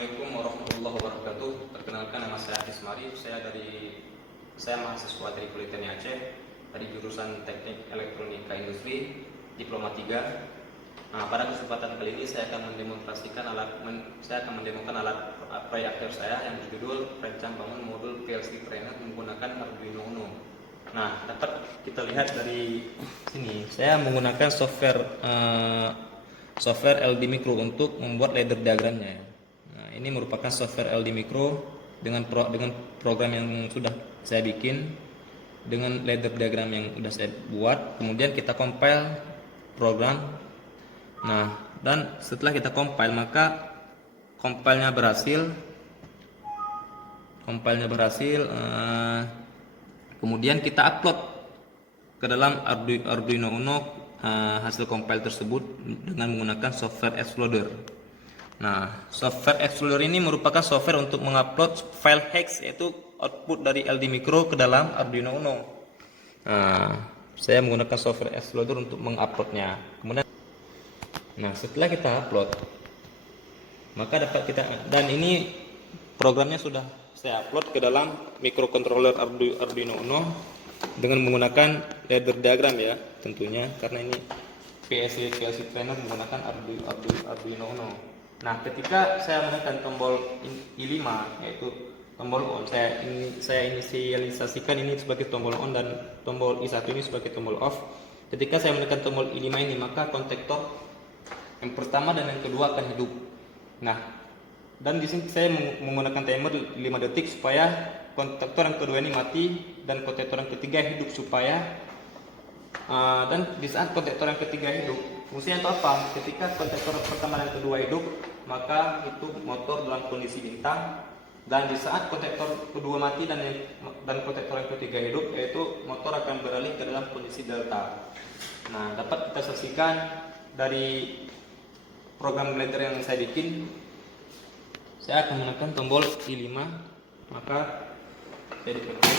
Assalamualaikum warahmatullahi wabarakatuh. Perkenalkan, nama saya Ismari. Saya mahasiswa dari Politeknik Aceh dari jurusan Teknik Elektronika Industri Diploma 3. Nah, pada kesempatan kali ini saya akan mendemokan alat proyektor saya yang berjudul Perancang Bangun Modul PLC Trainer menggunakan Arduino Uno. Nah, dapat kita lihat dari sini, saya menggunakan software LD Micro untuk membuat ladder diagramnya. Nah, ini merupakan software LD Micro dengan program yang sudah saya bikin, dengan ladder diagram yang sudah saya buat. Kemudian kita compile program. Nah, dan setelah kita compile, maka compilenya berhasil. Kemudian kita upload ke dalam Arduino Uno hasil compile tersebut dengan menggunakan software Exploder. Nah, software Exploder ini merupakan software untuk mengupload file hex, yaitu output dari LD Micro ke dalam Arduino Uno. Nah, saya menggunakan software Exploder untuk menguploadnya. Kemudian, nah, setelah kita upload, maka dan ini programnya sudah saya upload ke dalam microcontroller Arduino Uno dengan menggunakan ladder diagram ya, tentunya karena ini PLC trainer menggunakan Arduino Uno. Nah, ketika saya menekan tombol I5, yaitu tombol on, saya inisialisasikan ini sebagai tombol on dan tombol I1 ini sebagai tombol off. Ketika saya menekan tombol I5 ini, maka kontaktor yang pertama dan yang kedua akan hidup. Nah, dan di sini saya menggunakan timer 5 detik supaya kontaktor yang kedua ini mati dan kontaktor yang ketiga hidup, supaya dan di saat kontaktor yang ketiga hidup, fungsinya itu apa? Ketika kontaktor pertama dan kedua hidup, maka itu motor dalam kondisi bintang, dan di saat kontaktor kedua mati dan kontaktor yang ketiga hidup, yaitu motor akan beralih ke dalam kondisi delta. Nah, dapat kita saksikan dari program ladder yang saya bikin. Saya akan menekan tombol I5, maka saya ditekan.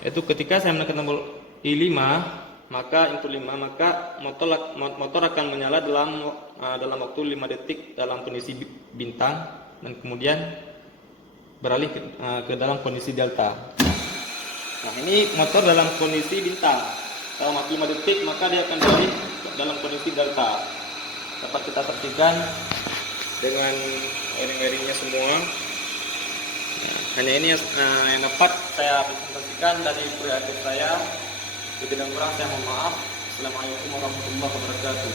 Itu ketika saya menekan tombol I5, maka input 5, maka motor akan menyala dalam waktu 5 detik dalam kondisi bintang, dan kemudian beralih ke dalam kondisi delta. Nah, ini motor dalam kondisi bintang. Kalau mati 5 detik, maka dia akan beralih dalam kondisi delta. Dapat kita saksikan dengan wiring-wiringnya semua. Nah, hanya ini yang dapat saya presentasikan dari proyek saya. Lebih dan kurang saya mohon maaf. Assalamualaikum warahmatullahi wabarakatuh.